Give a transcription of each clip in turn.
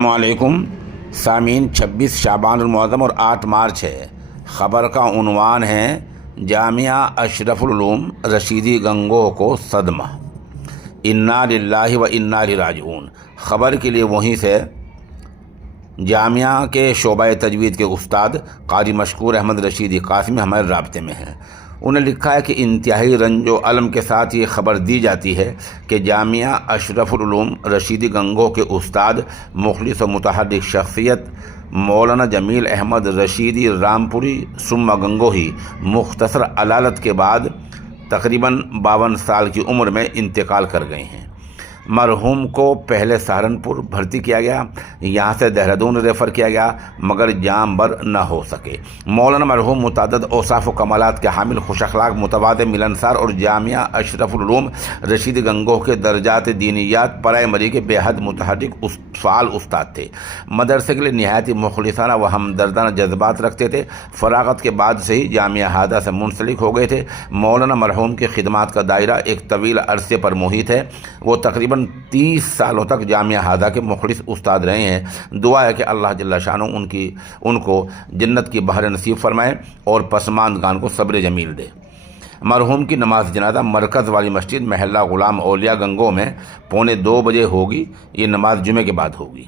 السلام علیکم سامعین، 26 شعبان المعظم اور 8 مارچ ہے۔ خبر کا عنوان ہے جامعہ اشرف العلوم رشیدی گنگوہ کو صدمہ، انا للہ و انا الیہ راجعون۔ خبر کے لیے وہیں سے جامعہ کے شعبہ تجوید کے استاد قاری مشکور احمد رشیدی قاسمی ہمارے رابطے میں ہیں۔ انہیں لکھا ہے کہ انتہائی رنج و الم کے ساتھ یہ خبر دی جاتی ہے کہ جامعہ اشرف العلوم رشیدی گنگوہ کے استاد مخلص و متحرک شخصیت مولانا جمیل احمد رشیدی رامپوری ثم گنگوہی مختصر علالت کے بعد تقریباً 52 سال کی عمر میں انتقال کر گئے ہیں۔ مرحوم کو پہلے سہارنپور بھرتی کیا گیا، یہاں سے دہرادون ریفر کیا گیا، مگر جام بر نہ ہو سکے۔ مولانا مرحوم متعدد اوصاف و کمالات کے حامل، خوش اخلاق، متواضع، ملنسار اور جامعہ اشرف العلوم رشیدی گنگوہ کے درجات دینیات پرائمری کے بے حد متحرک فعال استاد تھے۔ مدرسے کے لیے نہایت ہی مخلصانہ و ہمدردانہ جذبات رکھتے تھے۔ فراغت کے بعد سے ہی جامعہ ہادہ سے منسلک ہو گئے تھے۔ مولانا مرحوم کی خدمات کا دائرہ ایک طویل عرصے پر محیط ہے۔ وہ تقریباً 30 سالوں تک جامعہ ہادہ کے مخلص استاد رہے ہیں۔ دعا ہے کہ اللہ جل شانہ ان کو جنت کی بہر نصیب فرمائے اور پسماندگان کو صبر جمیل دے۔ مرحوم کی نماز جنازہ مرکز والی مسجد محلہ غلام اولیاء گنگوہ میں 1:45 بجے ہوگی۔ یہ نماز جمعے کے بعد ہوگی۔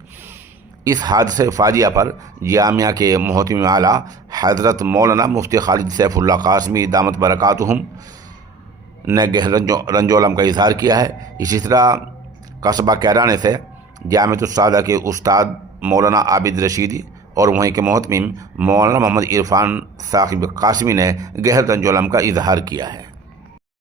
اس حادثے فاجعہ پر جامعہ کے محتمم اعلیٰ حضرت مولانا مفتی خالد سیف اللہ قاسمی دامت برکاتہم نے گہرا رنج و الم کا اظہار کیا ہے۔ اسی طرح قصبہ کیرانے سے جامعۃ السعادہ کے استاد مولانا عابد رشیدی اور وہیں کے محتمم مولانا محمد عرفان ثاقب قاسمی نے گہرا رنج و الم کا اظہار کیا ہے۔